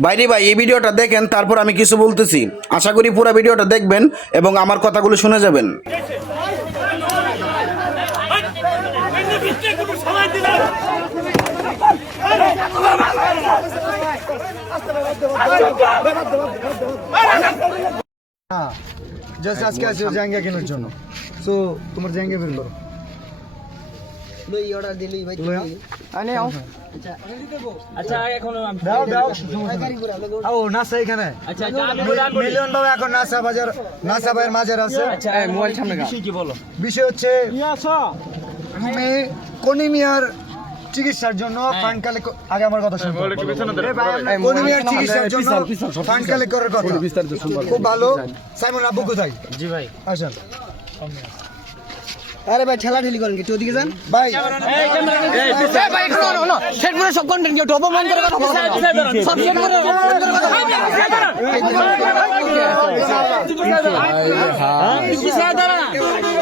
বাইরে ভাই, এই ভিডিওটা দেখেন, তারপর আমি কিছু বলতেছি। আশা করি পুরো ভিডিওটা দেখবেন এবং আমার কথাগুলো শুনে যাবেন। হ্যাঁ জাস্ট আজকে আছে জাঙ্গা কেনার জন্য। সো তোমার জাঙ্গা বের করো আচ্ছা। এখন আমি দাও দাও। ও নাসা এখানে। আচ্ছা আচ্ছা আমি বলে আনব মিলিয়ন বাবা এখন নাসা বাজার নাসা ভাইয়ের মাজার আছে। আচ্ছা মোবাইল সামনে বিষয় কি বলো? বিষয় হচ্ছে আমি কনিমিয়ার চিকিৎসার জন্য ফান্ড কালেক্ট আগে আমার কথা শুনুন কনিমিয়ার চিকিৎসার জন্য ফান্ড কালেক্ট করার কথা। খুব ভালো। সাইমন আব্বু কোথায়? জি ভাই। আসেন। আরে ভাই ঠেলা ঠেলি করেন কি তুই ওদিকে যান ভাই ভাই সেট করে সব কন্টেন্ট কেউ অপমান করে কথা বলো সব সেট করে অপমান করে কথা আমি বলতেছি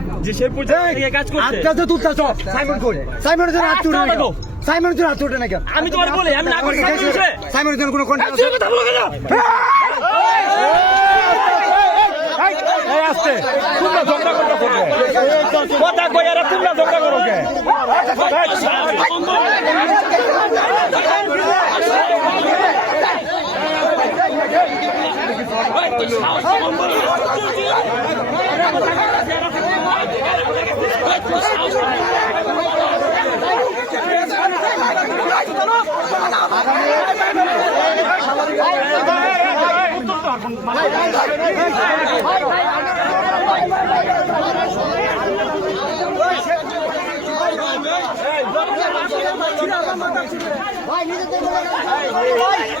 যে শেরপুর থেকে কাজ করছে আটটা তো তুলতে সব সাইমন কই সাইমনের জন্য না কেন? সাইমনের জন্য আটটা উঠে না কেন আমি তোমার বলি আমি না করি। সাইমনের জন্য কোনো কন্টেন্ট আছে কথা বলো কেন কথা কই আর তোমরা ঝগড়া করো কে কন্টেন্ট ক্রিয়েটর